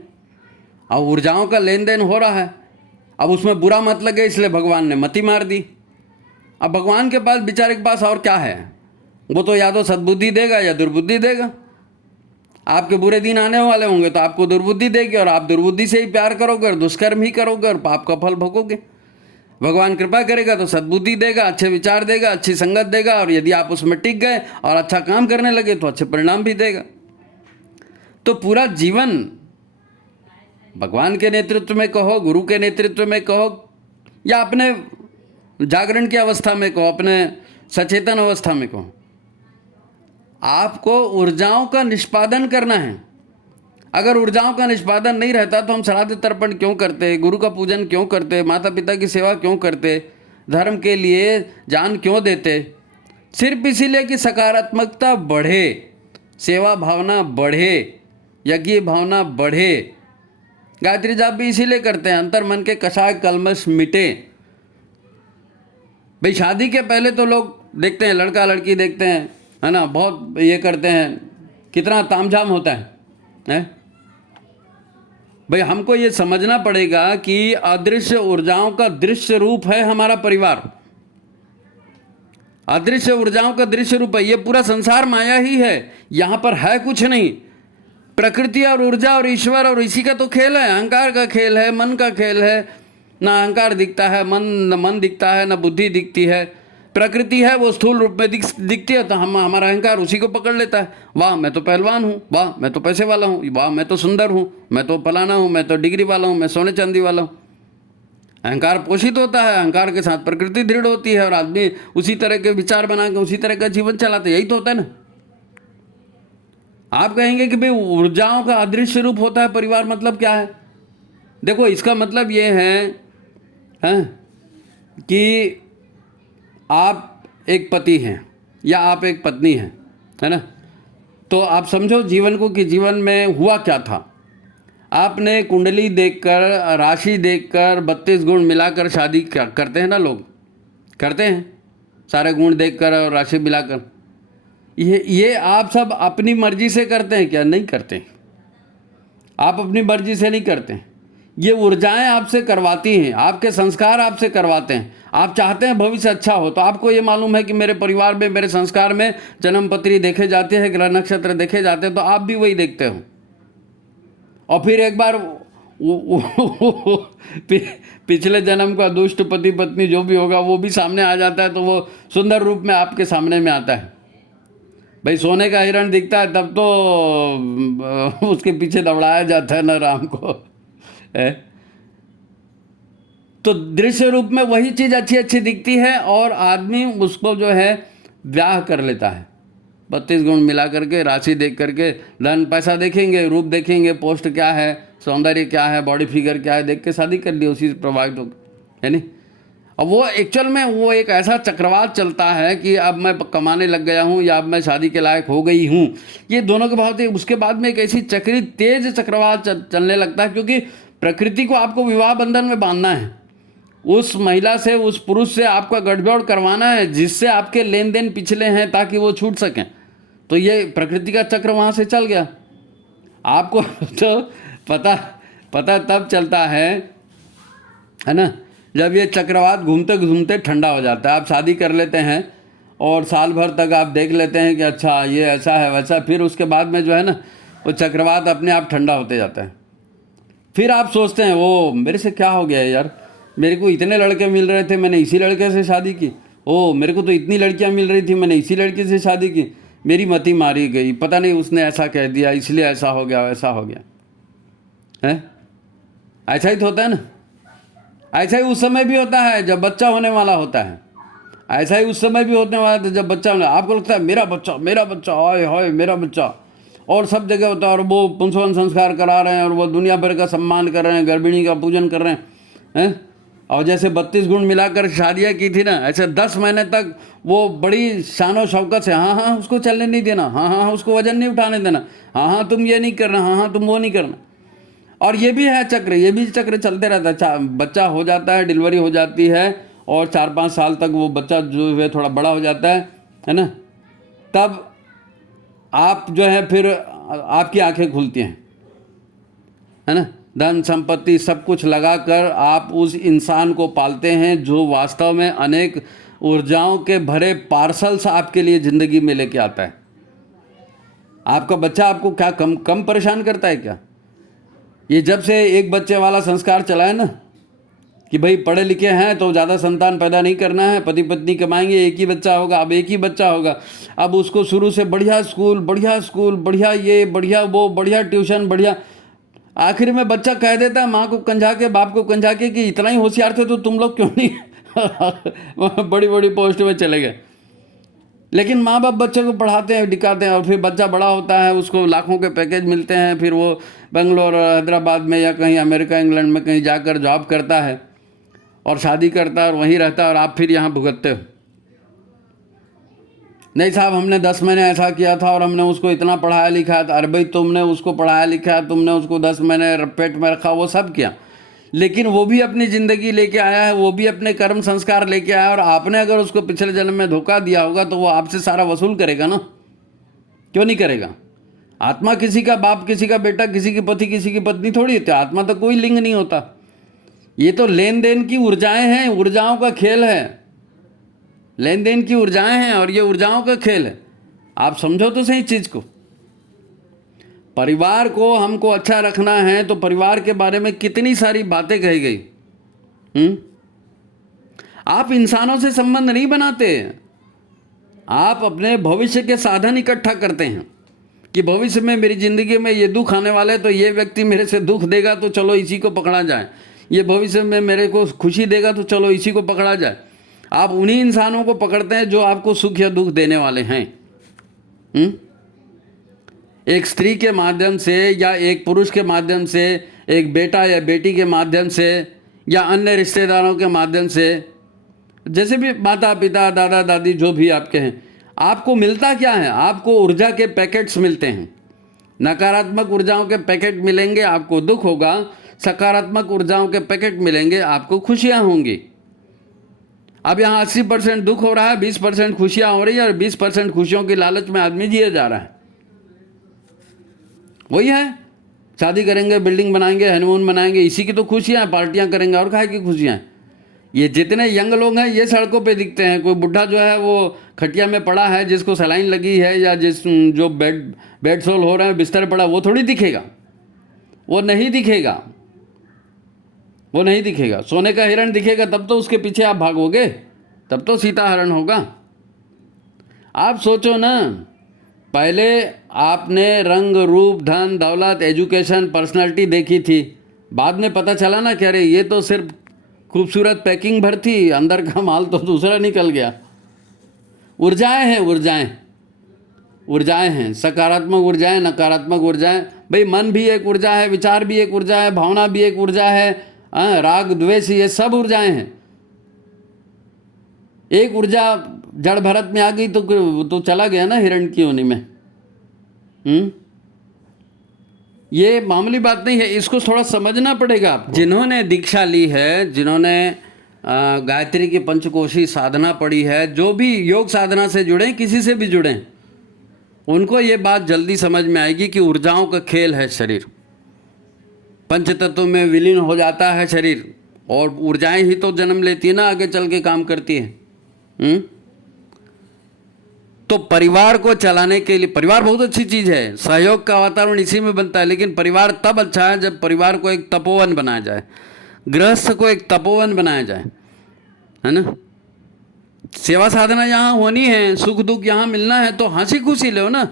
अब ऊर्जाओं का लेन देन हो रहा है, अब उसमें बुरा मत लगे इसलिए भगवान ने मति मार दी। अब भगवान के पास, बेचारे के पास और क्या है? वो तो या तो सद्बुद्धि देगा या दुर्बुद्धि देगा। आपके बुरे दिन आने वाले होंगे तो आपको दुर्बुद्धि देगी और आप दुर्बुद्धि से ही प्यार करोगे और दुष्कर्म ही करोगे और पाप का फल भोगोगे। भगवान कृपा करेगा तो सद्बुद्धि देगा, अच्छे विचार देगा, अच्छी संगत देगा, और यदि आप उसमें टिक गए और अच्छा काम करने लगे तो अच्छे परिणाम भी देगा। तो पूरा जीवन भगवान के नेतृत्व में कहो, गुरु के नेतृत्व में कहो, या अपने जागरण की अवस्था में कहो, अपने सचेतन अवस्था में कहो, आपको ऊर्जाओं का निष्पादन करना है। अगर ऊर्जाओं का निष्पादन नहीं रहता तो हम श्राद्ध तर्पण क्यों करते, गुरु का पूजन क्यों करते, माता पिता की सेवा क्यों करते, धर्म के लिए जान क्यों देते? सिर्फ इसीलिए कि सकारात्मकता बढ़े, सेवा भावना बढ़े, यज्ञ भावना बढ़े। गायत्री जाप भी इसीलिए करते हैं, अंतर मन के कषाय कलमश मिटे। भाई शादी के पहले तो लोग देखते हैं, लड़का लड़की देखते हैं, है ना, बहुत ये करते हैं, कितना तामझाम होता है? भाई हमको ये समझना पड़ेगा कि अदृश्य ऊर्जाओं का दृश्य रूप है हमारा परिवार, अदृश्य ऊर्जाओं का दृश्य रूप है। ये पूरा संसार माया ही है, यहाँ पर है कुछ नहीं। प्रकृति और ऊर्जा और ईश्वर और इसी का तो खेल है, अहंकार का खेल है, मन का खेल है। ना अहंकार दिखता है, न मन दिखता है, न बुद्धि दिखती है। प्रकृति है वो स्थूल रूप में दिखती है, तो हमारा अहंकार उसी को पकड़ लेता है। वाह मैं तो पहलवान हूँ, वाह मैं तो पैसे वाला हूँ, वाह मैं तो सुंदर हूँ, मैं तो फलाना हूँ, मैं तो डिग्री वाला हूँ, मैं सोने चांदी वाला हूँ। अहंकार पोषित होता है, अहंकार के साथ प्रकृति दृढ़ होती है और आदमी उसी तरह के विचार बना के उसी तरह का जीवन चलाते। यही तो होता है ना। आप कहेंगे कि भाई ऊर्जाओं का अदृश्य रूप होता है परिवार, मतलब क्या है? देखो इसका मतलब ये है कि आप एक पति हैं या आप एक पत्नी हैं, है ना, तो आप समझो जीवन को कि जीवन में हुआ क्या था। आपने कुंडली देखकर, राशि देखकर, 32 गुण मिलाकर शादी करते हैं ना, लोग करते हैं सारे गुण देखकर और राशि मिलाकर। ये आप सब अपनी मर्जी से करते हैं क्या? नहीं करते। आप अपनी मर्जी से नहीं करते। ये ऊर्जाएं आपसे करवाती हैं, आपके संस्कार आपसे करवाते हैं। आप चाहते हैं भविष्य अच्छा हो, तो आपको ये मालूम है कि मेरे परिवार में, मेरे संस्कार में जन्म पत्री देखे जाते हैं, ग्रह नक्षत्र देखे जाते हैं, तो आप भी वही देखते हो। और फिर एक बार पिछले जन्म का दुष्ट पति पत्नी जो भी होगा वो भी सामने आ जाता है, तो वो सुंदर रूप में आपके सामने में आता है। भाई सोने का हिरण दिखता है तब तो उसके पीछे दौड़ाया जाता है ना राम को, है? तो दृश्य रूप में वही चीज़ अच्छी अच्छी दिखती है और आदमी उसको जो है ब्याह कर लेता है। 32 गुण मिला करके, राशि देख करके, धन पैसा देखेंगे, रूप देखेंगे, पोस्ट क्या है, सौंदर्य क्या है, बॉडी फिगर क्या है, देख के शादी कर ली, उसी से प्रभावित हो, है नहीं। अब वो एक्चुअल में वो एक ऐसा चक्रवात चलता है कि अब मैं कमाने लग गया हूँ या अब मैं शादी के लायक हो गई हूँ, ये दोनों के भाव थे। उसके बाद में एक ऐसी तेज चक्रवात चलने लगता है, क्योंकि प्रकृति को आपको विवाह बंधन में बांधना है। उस महिला से, उस पुरुष से आपका गठजोड़ करवाना है, जिससे आपके लेन देन पिछले हैं ताकि वो छूट सकें। तो ये प्रकृति का चक्र वहाँ से चल गया। आपको तो पता तब चलता है ना, जब ये चक्रवात घूमते घूमते ठंडा हो जाता है। आप शादी कर लेते हैं और साल भर तक आप देख लेते हैं कि अच्छा ये ऐसा है वैसा, फिर उसके बाद में जो है ना वो चक्रवात अपने आप ठंडा होते जाता है। फिर आप सोचते हैं वो मेरे से क्या हो गया है यार, मेरे को इतने लड़के मिल रहे थे, मैंने इसी लड़के से शादी की। ओ मेरे को तो इतनी लड़कियां मिल रही थी, मैंने इसी लड़की से शादी की। मेरी मति मारी गई, पता नहीं उसने ऐसा कह दिया इसलिए ऐसा हो गया वैसा हो गया, है? ऐसा ही तो होता है ना। ऐसा ही उस समय भी होता है जब बच्चा होने वाला होता है। ऐसा ही उस समय भी होने वाला था जब बच्चा होने, आपको लगता है मेरा बच्चा हाय हाय मेरा बच्चा, और सब जगह होता है। और वो पुंसवन संस्कार करा रहे हैं और वो दुनिया भर का सम्मान कर रहे हैं, गर्भिणी का पूजन कर रहे हैं। और जैसे 32 गुण मिलाकर शादियाँ की थी ना, ऐसे 10 महीने तक वो बड़ी शानो शौकत से, हाँ उसको चलने नहीं देना, हाँ उसको वजन नहीं उठाने देना, हाँ तुम ये नहीं करना, हाँ तुम वो नहीं करना। और ये भी है चक्र, ये भी चक्र चलते रहता है। बच्चा हो जाता है, डिलीवरी हो जाती है और 4-5 साल तक वो बच्चा जो है थोड़ा बड़ा हो जाता है ना, तब आप जो है फिर आपकी आंखें खुलती हैं, है ना। धन संपत्ति सब कुछ लगाकर आप उस इंसान को पालते हैं जो वास्तव में अनेक ऊर्जाओं के भरे पार्सल्स आपके लिए ज़िंदगी में लेके आता है। आपका बच्चा आपको क्या कम परेशान करता है क्या? ये जब से एक बच्चे वाला संस्कार चला है ना कि भाई पढ़े लिखे हैं तो ज़्यादा संतान पैदा नहीं करना है, पति पत्नी कमाएंगे, एक ही बच्चा होगा, अब एक ही बच्चा होगा। अब उसको शुरू से बढ़िया स्कूल, बढ़िया ये, बढ़िया वो, बढ़िया ट्यूशन, बढ़िया। आखिर में बच्चा कह देता है माँ को कंझा के, बाप को कंझा के कि इतना ही होशियार थे तो तुम लोग क्यों नहीं बड़ी बड़ी पोस्ट में चले गए। लेकिन माँ बाप बच्चे को पढ़ाते हैं, दिखाते हैं, और फिर बच्चा बड़ा होता है, उसको लाखों के पैकेज मिलते हैं, फिर वो बेंगलोर और हैदराबाद में या कहीं अमेरिका इंग्लैंड में कहीं जाकर जॉब करता है और शादी करता है और वहीं रहता है, और आप फिर यहाँ भुगतते हो। नहीं साहब हमने 10 महीने ऐसा किया था और हमने उसको इतना पढ़ाया लिखाया था। अरे भाई तुमने उसको पढ़ाया लिखाया, तुमने उसको 10 महीने पेट में रखा, वो सब किया, लेकिन वो भी अपनी ज़िंदगी लेके आया है, वो भी अपने कर्म संस्कार लेके आया है। और आपने अगर उसको पिछले जन्म में धोखा दिया होगा तो वो आपसे सारा वसूल करेगा ना, क्यों नहीं करेगा? आत्मा किसी का बाप, किसी का बेटा, किसी की पति, किसी की पत्नी थोड़ी होती है। आत्मा तो कोई लिंग नहीं होता। ये तो लेन देन की ऊर्जाएं हैं, ऊर्जाओं का खेल है, लेन देन की ऊर्जाएं हैं और ये ऊर्जाओं का खेल है। आप समझो तो सही चीज़ को। परिवार को हमको अच्छा रखना है तो परिवार के बारे में कितनी सारी बातें कही गई। आप इंसानों से संबंध नहीं बनाते, आप अपने भविष्य के साधन इकट्ठा करते हैं कि भविष्य में मेरी ज़िंदगी में ये दुख आने वाले, तो ये व्यक्ति मेरे से दुख देगा तो चलो इसी को पकड़ा जाए, ये भविष्य में मेरे को खुशी देगा तो चलो इसी को पकड़ा जाए। आप उन्हीं इंसानों को पकड़ते हैं जो आपको सुख या दुख देने वाले हैं। एक स्त्री के माध्यम से या एक पुरुष के माध्यम से, एक बेटा या बेटी के माध्यम से या अन्य रिश्तेदारों के माध्यम से, जैसे भी माता पिता दादा दादी जो भी आपके हैं, आपको मिलता क्या है? आपको ऊर्जा के पैकेट्स मिलते हैं। नकारात्मक ऊर्जाओं के पैकेट मिलेंगे, आपको दुख होगा। सकारात्मक ऊर्जाओं के पैकेट मिलेंगे, आपको खुशियां होंगी। अब यहाँ 80% दुख हो रहा है, 20% खुशियां हो रही है, और 20% खुशियों की लालच में आदमी जिए जा रहा है। वही है, शादी करेंगे, बिल्डिंग बनाएंगे, हनीमून बनाएंगे, इसी की तो खुशियां हैं। पार्टियां करेंगे और काहे की खुशियां हैं? ये जितने यंग लोग हैं ये सड़कों पे दिखते हैं। कोई बुढ़ा जो है वो खटिया में पड़ा है, जिसको सलाइन लगी है, या जो बेड सोल हो रहे हैं, बिस्तर पड़ा, वो थोड़ी दिखेगा। वो नहीं दिखेगा, वो नहीं दिखेगा। सोने का हिरण दिखेगा तब तो उसके पीछे आप भागोगे, तब तो सीता हरण होगा। आप सोचो ना, पहले आपने रंग रूप धन दौलत एजुकेशन पर्सनालिटी देखी थी, बाद में पता चला ना कि अरे ये तो सिर्फ खूबसूरत पैकिंग भर थी, अंदर का माल तो दूसरा निकल गया। ऊर्जाएं हैं, ऊर्जाएं हैं, सकारात्मक ऊर्जाएं, नकारात्मक ऊर्जाएं। भाई मन भी एक ऊर्जा है, विचार भी एक ऊर्जा है, भावना भी एक ऊर्जा है, राग द्वेष, ये सब ऊर्जाएं हैं। एक ऊर्जा जड़ भरत में आ गई तो चला गया ना हिरण की योनि में। ये मामूली बात नहीं है, इसको थोड़ा समझना पड़ेगा आपको। जिन्होंने दीक्षा ली है, जिन्होंने गायत्री की पंचकोशी साधना पढ़ी है, जो भी योग साधना से जुड़े, किसी से भी जुड़े, उनको ये बात जल्दी समझ में आएगी कि ऊर्जाओं का खेल है शरीर। पंच तत्व में विलीन हो जाता है शरीर, और ऊर्जाएं ही तो जन्म लेती है ना, आगे चल के काम करती है। तो परिवार को चलाने के लिए, परिवार बहुत अच्छी चीज है, सहयोग का वातावरण इसी में बनता है। लेकिन परिवार तब अच्छा है जब परिवार को एक तपोवन बनाया जाए, गृहस्थ को एक तपोवन बनाया जाए, है ना। सेवा साधना यहाँ होनी है, सुख दुख यहाँ मिलना है, तो हंसी खुशी लो ना।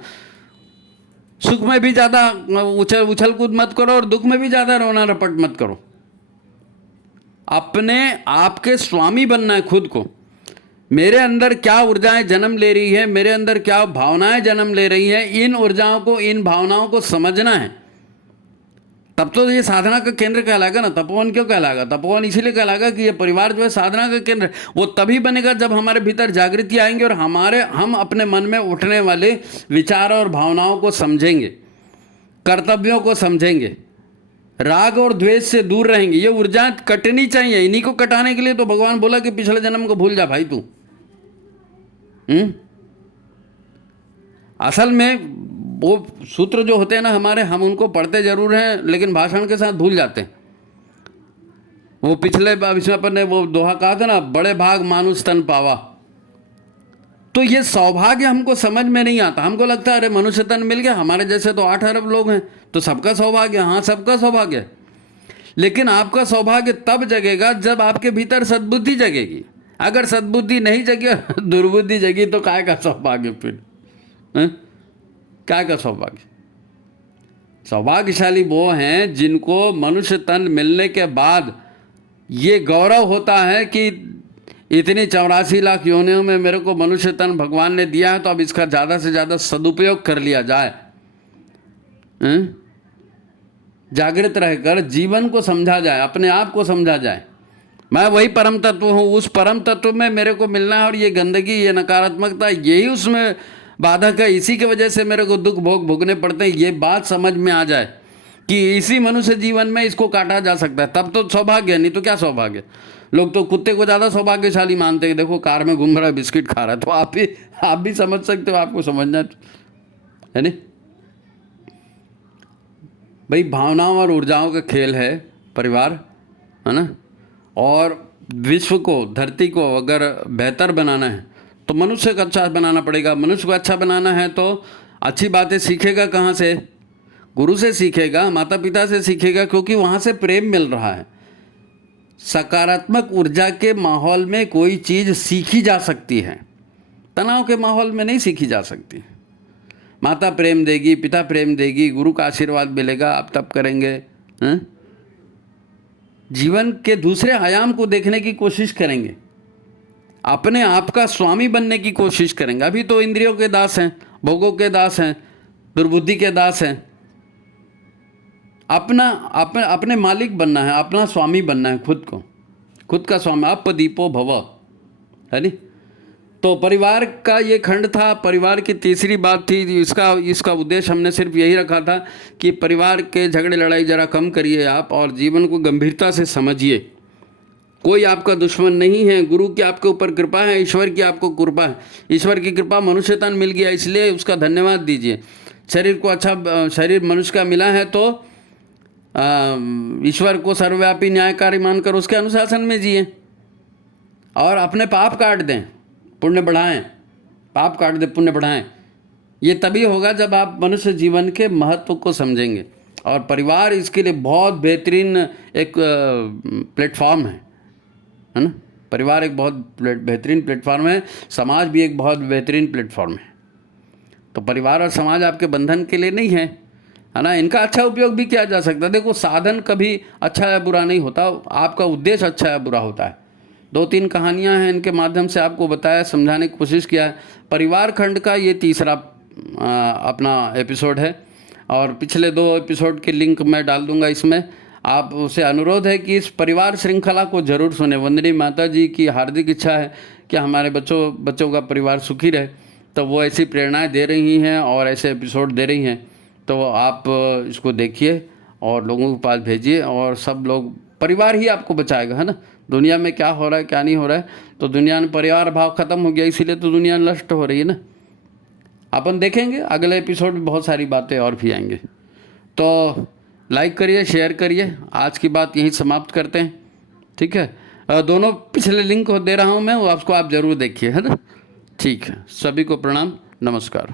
सुख में भी ज़्यादा उछल कूद मत करो, और दुख में भी ज़्यादा रोना रपट मत करो। अपने आपके स्वामी बनना है खुद को। मेरे अंदर क्या ऊर्जाएं जन्म ले रही है, मेरे अंदर क्या भावनाएं जन्म ले रही हैं, इन ऊर्जाओं को, इन भावनाओं को समझना है। तब तो ये साधना का केंद्र कहलाएगा ना। तपोवन क्यों कहलाएगा? तपोवन इसीलिए कहलाएगा कि ये परिवार जो है साधना का केंद्र। वो तभी बनेगा जब हमारे भीतर जागृति आएंगे, और हम अपने मन में उठने वाले विचार और भावनाओं को समझेंगे, कर्तव्यों को समझेंगे, राग और द्वेष से दूर रहेंगे। ये ऊर्जा कटनी चाहिए। इन्हीं को कटाने के लिए तो भगवान बोला कि पिछले जन्म को भूल जा भाई तू। असल में वो सूत्र जो होते हैं ना हमारे, हम उनको पढ़ते जरूर हैं, लेकिन भाषण के साथ भूल जाते हैं। वो पिछले इसमें अपन ने वो दोहा कहा था ना, बड़े भाग मानुष तन पावा। तो ये सौभाग्य हमको समझ में नहीं आता। हमको लगता है अरे मनुष्य तन मिल गया, हमारे जैसे तो 8 अरब लोग हैं, तो सबका सौभाग्य। हाँ, सबका सौभाग्य। लेकिन आपका सौभाग्य तब जगेगा जब आपके भीतर सद्बुद्धि जगेगी। अगर सद्बुद्धि नहीं जगी, दुर्बुद्धि जगी, तो काय का सौभाग्य फिर? क्या का सौभाग्य? सौभाग्यशाली वो हैं जिनको मनुष्य तन मिलने के बाद ये गौरव होता है कि इतनी 84 लाख योनियों में मेरे को मनुष्य तन भगवान ने दिया है, तो अब इसका ज़्यादा से ज़्यादा सदुपयोग कर लिया जाए। जागृत रहकर जीवन को समझा जाए, अपने आप को समझा जाए। मैं वही परम तत्व हूँ, उस परम तत्व में मेरे को मिलना है, और ये गंदगी, ये नकारात्मकता, यही उसमें बाधक है। इसी की वजह से मेरे को दुख भोगने पड़ते हैं। ये बात समझ में आ जाए कि इसी मनुष्य जीवन में इसको काटा जा सकता है, तब तो सौभाग्य है। नहीं तो क्या सौभाग्य? लोग तो कुत्ते को ज़्यादा सौभाग्यशाली मानते हैं। देखो कार में घूम रहा है, बिस्किट खा रहा है, तो आप भी समझ सकते हो, आपको समझना है नहीं। भाई भावनाओं और ऊर्जाओं का खेल है परिवार, है ना। और विश्व को, धरती को अगर बेहतर बनाना है तो मनुष्य को अच्छा बनाना पड़ेगा। मनुष्य को अच्छा बनाना है तो अच्छी बातें सीखेगा कहाँ से? गुरु से सीखेगा, माता पिता से सीखेगा, क्योंकि वहाँ से प्रेम मिल रहा है। सकारात्मक ऊर्जा के माहौल में कोई चीज़ सीखी जा सकती है, तनाव के माहौल में नहीं सीखी जा सकती। माता प्रेम देगी, पिता प्रेम देगी, गुरु का आशीर्वाद मिलेगा, आप तब करेंगे। जीवन के दूसरे आयाम को देखने की कोशिश करेंगे, अपने आप का स्वामी बनने की कोशिश करेंगे। अभी तो इंद्रियों के दास हैं, भोगों के दास हैं, दुर्बुद्धि के दास हैं। अपने मालिक बनना है, अपना स्वामी बनना है, खुद का स्वामी। अपदीपो भव, है नहीं। तो परिवार का ये खंड था, परिवार की तीसरी बात थी। इसका उद्देश्य हमने सिर्फ यही रखा था कि परिवार के झगड़े लड़ाई ज़रा कम करिए आप, और जीवन को गंभीरता से समझिए। कोई आपका दुश्मन नहीं है, गुरु की आपके ऊपर कृपा है, ईश्वर की आपको कृपा है। ईश्वर की कृपा, मनुष्य तन मिल गया इसलिए उसका धन्यवाद दीजिए। शरीर को अच्छा शरीर मनुष्य का मिला है तो ईश्वर को सर्वव्यापी न्यायकारी मानकर उसके अनुशासन में जिए, और अपने पाप काट दें, पुण्य बढ़ाएं। पाप काट दें, पुण्य बढ़ाएं। ये तभी होगा जब आप मनुष्य जीवन के महत्व को समझेंगे। और परिवार इसके लिए बहुत बेहतरीन एक प्लेटफॉर्म है ना। परिवार एक बहुत बेहतरीन प्लेटफॉर्म है, समाज भी एक बहुत बेहतरीन प्लेटफॉर्म है। तो परिवार और समाज आपके बंधन के लिए नहीं है ना। इनका अच्छा उपयोग भी किया जा सकता है। देखो, साधन कभी अच्छा या बुरा नहीं होता, आपका उद्देश्य अच्छा या बुरा होता है। 2-3 कहानियां हैं, इनके माध्यम से आपको बताया, समझाने की कोशिश किया है। परिवार खंड का ये तीसरा अपना एपिसोड है, और पिछले 2 एपिसोड के लिंक मैं डाल दूंगा इसमें। आप उसे अनुरोध है कि इस परिवार श्रृंखला को जरूर सुने। वंदनी माता जी की हार्दिक इच्छा है कि हमारे बच्चों का परिवार सुखी रहे, तो वो ऐसी प्रेरणाएं दे रही हैं और ऐसे एपिसोड दे रही हैं। तो आप इसको देखिए और लोगों के पास भेजिए, और सब लोग, परिवार ही आपको बचाएगा, है ना। दुनिया में क्या हो रहा है क्या नहीं हो रहा है, तो दुनिया में परिवार भाव खत्म हो गया, इसीलिए तो दुनिया नष्ट हो रही है ना। अपन देखेंगे अगले एपिसोड में बहुत सारी बातें और भी आएंगे। तो लाइक करिए, शेयर करिए। आज की बात यहीं समाप्त करते हैं, ठीक है। दोनों पिछले लिंक को दे रहा हूँ मैं, उसको आप ज़रूर देखिए, है ना। ठीक है, सभी को प्रणाम, नमस्कार।